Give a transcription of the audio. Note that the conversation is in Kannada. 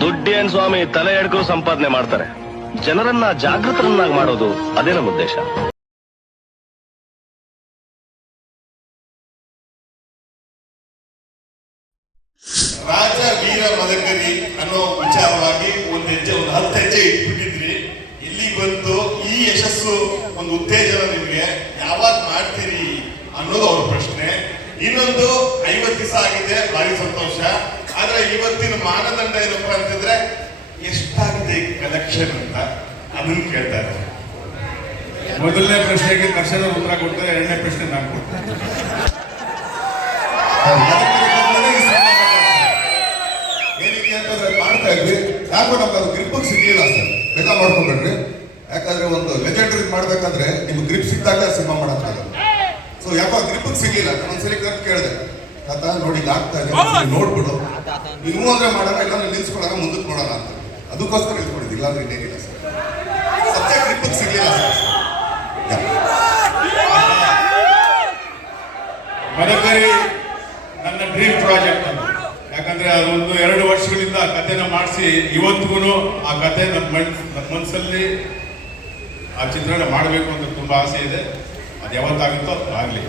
ದುಡ್ಡೇನ್ ಸ್ವಾಮಿ ತಲೆ ಎಡ್ಕೋ ಸಂಪಾದನೆ ಮಾಡ್ತಾರೆ. ಜನರನ್ನ ಜಾಗೃತರನ್ನಾಗಿ ಮಾಡೋದು ಅದೇ ನಮ್ಮ ಉದ್ದೇಶ. ರಾಜ, ವೀರ, ಮದಕರಿ ಅನ್ನೋ ವಿಚಾರವಾಗಿ ಒಂದು ಹೆಜ್ಜೆ, ಒಂದು ಹತ್ತು ಹೆಜ್ಜೆ ಇಟ್ಬಿಟ್ಟಿದ್ರಿ. ಇಲ್ಲಿ ಬಂತು? ಈ ಯಶಸ್ಸು ಒಂದು ಉತ್ತೇಜನ ನಿಮ್ಗೆ. ಯಾವಾಗ ಮಾಡ್ತೀರಿ ಅನ್ನೋದು ಅವ್ರ ಪ್ರಶ್ನೆ. ಇನ್ನೊಂದು ಐವತ್ತು ಇವತ್ತಿನ ಮಾನದಂಡ ಏನಪ್ಪ ಅಂತಂದ್ರೆ ಎಷ್ಟಾಗಿದೆ ಕಲೆಕ್ಷನ್ ಅಂತ ಅದನ್ನ ಇದ್ದಾರೆ. ಮೊದಲನೇ ಪ್ರಶ್ನೆಗೆ ತಕ್ಷಣ ಉತ್ತರ ಕೊಡ್ತಾರೆ ಎರಡನೇ ಪ್ರಶ್ನೆ ನಾನು ಕೊಡ್ತೇನೆ. ಏನಕ್ಕೆ ಅಂತಂದ್ರೆ ಮಾಡ್ತಾ ಇದ್ವಿ. ಯಾಕೋ ನಮ್ಗೆ ಅದು ಗ್ರಿಪ್ ಸಿಗ್ಲಿಲ್ಲ ಸರ್? ಬೇಗ ಮಾಡ್ಕೊಂಡ್ಬಿಡ್ರಿ ಯಾಕಂದ್ರೆ ಒಂದು ಲೆಜೆಂಡರಿ ಮಾಡ್ಬೇಕಂದ್ರೆ ನಿಮ್ಗೆ ಗ್ರಿಪ್ ಸಿಕ್ಕಾಗ ಸಿನಿಮಾ ಮಾಡೋಕ್ಕಾಗಲ್ಲ ಸೊ ಯಾಕೋ ಗ್ರಿಪ್ ಸಿಗ್ಲಿಲ್ಲ ನಾನು ಒಂದ್ಸಲಿ ಕರೆಕ್ಟ್ ಕೇಳಿದೆ. ತಾತ ನೋಡಿ ಇದಾಗ್ತಾ ಇದೆ ನೋಡ್ಬಿಡು. ನೀವು ಅಂದ್ರೆ ಮಾಡೋಣ ಇಲ್ಲಾಂದ್ರೆ ನಿಲ್ಸ್ಕೊಳ್ಳೋಣ ಮುಂದಕ್ಕೆ ನೋಡೋಣ ಅಂತ. ಅದಕ್ಕೋಸ್ಕರ ಇಟ್ಕೊಂಡಿದ್ದು ಇಲ್ಲಾಂದ್ರೆ ಇನ್ನೇನಿಲ್ಲ ಸರ್. ಸಿಗ್ಲಿಲ್ಲ ಸರ್. ಮದಕರಿ ನನ್ನ ಡ್ರೀಮ್ ಪ್ರಾಜೆಕ್ಟ್ ಅದು. ಯಾಕಂದ್ರೆ ಅದೊಂದು ಎರಡು ವರ್ಷಗಳಿಂದ ಆ ಕಥೆನ ಮಾಡಿಸಿ ಇವತ್ತಿಗೂ ಆ ಕಥೆ ನಮ್ಮ ಮನ್ ನಮ್ಮ ಮನಸ್ಸಲ್ಲಿ ಆ ಚಿತ್ರಣ ಮಾಡಬೇಕು ಅಂತ ತುಂಬ ಆಸೆ ಇದೆ. ಅದು ಯಾವತ್ತಾಗುತ್ತೋ ಆಗಲಿ